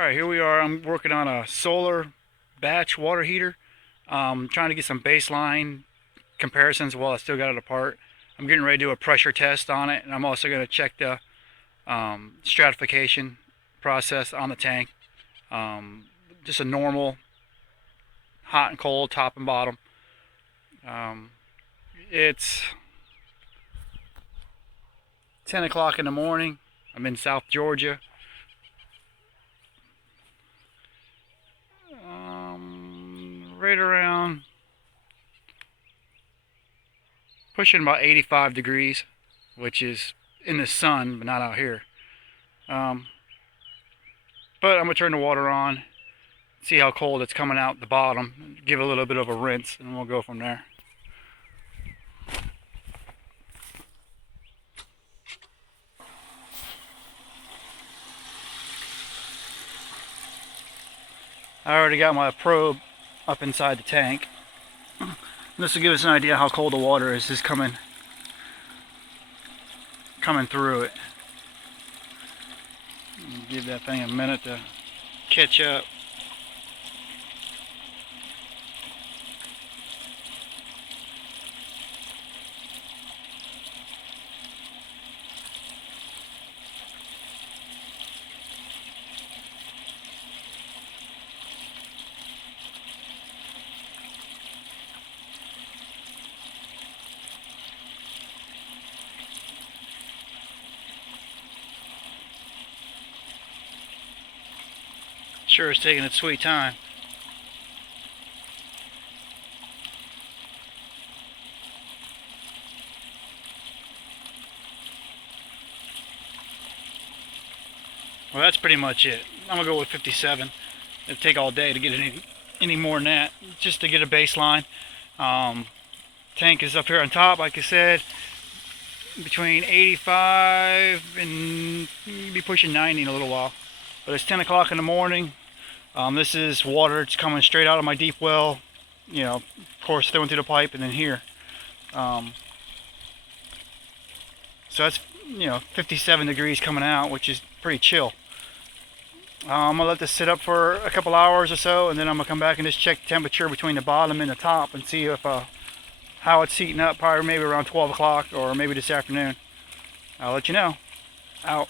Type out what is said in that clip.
Alright, here we are. I'm working on a solar batch water heater. Trying to get some baseline comparisons while I still got it apart. I'm getting ready to do a pressure test on it, and I'm also going to check the stratification process on the tank. Just a normal hot and cold top and bottom. It's 10 o'clock in the morning. I'm in South Georgia. Right around pushing about 85 degrees, which is in the sun but not out here. But I'm gonna turn the water on, see how cold it's coming out the bottom, give it a little bit of a rinse, and we'll go from there. I already got my probe up inside the tank. This will give us an idea how cold the water is just coming through it. Give that thing a minute to catch up. Sure is taking its sweet time. Well, that's pretty much it. I'm gonna go with 57. It'll take all day to get any more than that, just to get a baseline. Tank is up here on top, like I said, between 85 and be pushing 90 in a little while. But it's 10 o'clock in the morning. This is water. It's coming straight out of my deep well. You know, of course, going through the pipe and then here. So that's 57 degrees coming out, which is pretty chill. I'm gonna let this sit up for a couple hours or so, and then I'm gonna come back and just check the temperature between the bottom and the top and see if how it's heating up. Probably maybe around 12 o'clock or maybe this afternoon. I'll let you know. Out.